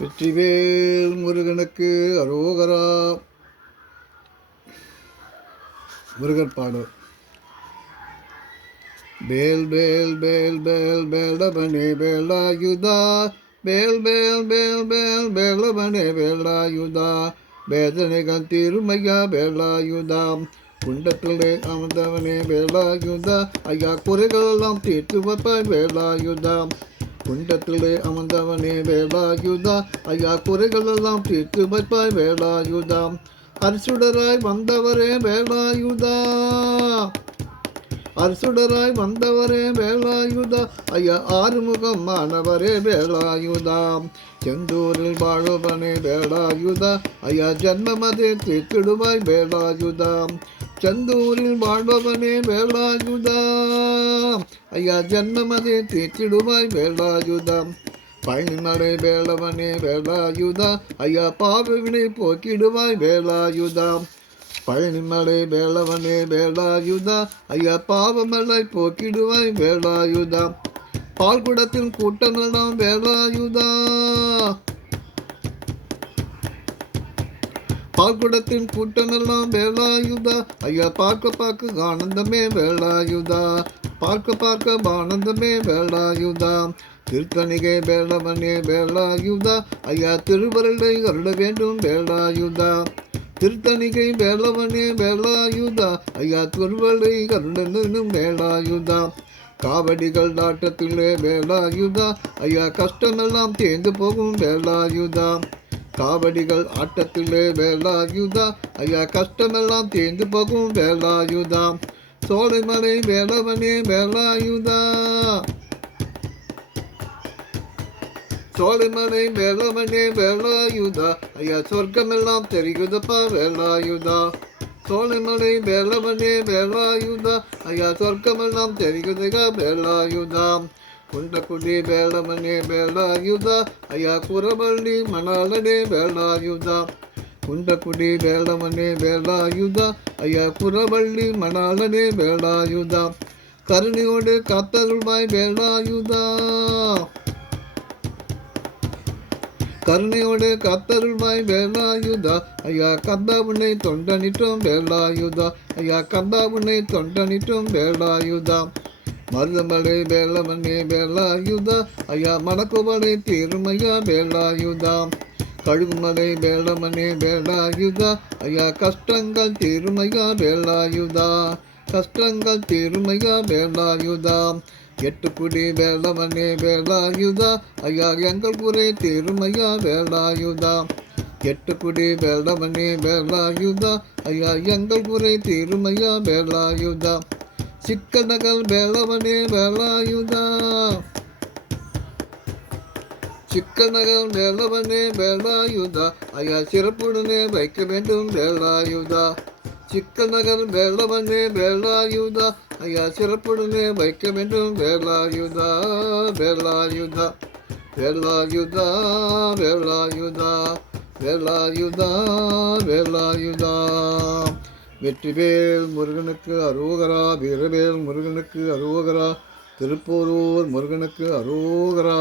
வெற்றிவேல் முருகனுக்கு அரோகரா. முருகர் பாடல். வேல் வேல் வேல் வேல் வேலவனே வேலாயுதா, வேல் வேல் வேல் வேல் வேலவனே வேலாயுதா, வேதனைகள் தீருமையா வேலாயுதா, குண்டத்திலே அமர்ந்தவனே வேலாயுதா, ஐயா குறைகளெல்லாம் தீர்த்து வைப்பாய் வேலாயுதா, குண்டத்திலே அமர்ந்தவனே வேலாயுதா, ஐயா குறைகளெல்லாம் தீர்த்து வைப்பாய் வேலாயுதா, அரிசுடராய் வந்தவரே வேலாயுதா, அரிசுடராய் வந்தவரே வேலாயுதா, ஐயா ஆறுமுகம் மாணவரே வேலாயுதா, செந்தூரில் வாழுவனே வேலாயுதா, ஐயா ஜன்மமதே தீர்த்திடுவாய் வேலாயுதா, செந்தூரில் வாழ்பவனே வேலாயுதா, ஐயா ஜன்மமதே தீர்த்திடுவாய் வேலாயுதா, பழனிமலை வேலவனே வேலாயுதா, ஐயா பாவவினை போக்கிடுவாய் வேலாயுதா, பழனிமலை வேலவனே வேலாயுதா, ஐயா பாவமலை போக்கிடுவாய் வேலாயுதா, பால்குடத்தில் கூட்டமெல்லாம் வேலாயுதா, பால்குடத்தின் கூட்டமெல்லாம் வேலாயுதா, ஐயா பார்க்க பார்க்க ஆனந்தமே வேலாயுதா, பார்க்க பார்க்க ஆனந்தமே வேலாயுதா, திருத்தணிகை வேலவனே வேலாயுதா, ஐயா திருவருளை அருள வேண்டும் வேலாயுதா, திருத்தணிகை வேலவனே வேலாயுதா, ஐயா திருவருளை அருளும் வேலாயுதா, காவடிகள் நாட்டத்திலே வேலாயுதா, ஐயா கஷ்டமெல்லாம் தேர்ந்து போகும் வேலாயுதா, காவடிகள் ஆட்டத்திலே வேலாயுதா, ஐயா கஷ்டமெல்லாம் தேர்ந்து போகும் வேலாயுதா, சோலைமலை வேலவனே வேலாயுதா, சோலைமலை வேலவனே வேலாயுதா, ஐயா சொர்க்கமெல்லாம் தெரியுதப்பா வேலாயுதா, சோலைமலை வேலவனே வேலாயுதா, ஐயா சொர்க்கமெல்லாம் தெரியுதா வேலாயுதா, குண்டக்குடி வேலவனே வேலாயுதா, ஐயா குரவள்ளி மணாலனே வேலாயுதா, குண்டக்குடி வேலவனே வேலாயுதா, ஐயா குரவள்ளி மணாலனே வேலாயுதா, கருணையோடு காத்தருள்வாய் வேலாயுதா, கருணையோடு காத்தருள்வாய் வேலாயுதா, ஐயா கந்தாவுனை தொண்டனிட்டும் வேலாயுதா, ஐயா கந்தாவுனை தொண்டனிட்டும் வேலாயுதா, மருதமலை வேலவனே வேலாயுதா, ஐயா மணக்குவலை தீருமையா வேலாயுதா, கழுகுமலை வேலவனே வேலாயுதா, ஐயா கஷ்டங்கள் தீருமையா வேலாயுதா, கஷ்டங்கள் தீருமையா வேலாயுதா, எட்டுக்குடி வேலவனே வேலாயுதா, ஐயா எங்கள் குறை தீருமையா வேலாயுதா, எட்டுக்குடி வேலவனே வேலாயுதா, ஐயா எங்கள் குறை தீருமையா வேலாயுதா, சிக்கநகல் வேலவனே வேலாயுதா, சிக்கநகல் வேலவனே வேலாயுதா, ஐயா சிறப்புடனே வைக்க வேண்டும் வேலாயுதா, சிக்கநகர் வேலவனே வேலாயுதா, ஐயா சிறப்புடனே வைக்க வேண்டும் வேலாயுதா, வேலாயுதா வேலாயுதா வேலாயுதா வேலாயுதா வேலாயுதா. வெற்றிவேல் முருகனுக்கு அரோகரா, வீரவேல் முருகனுக்கு அரோகரா, திருப்போரூர் முருகனுக்கு அரோகரா.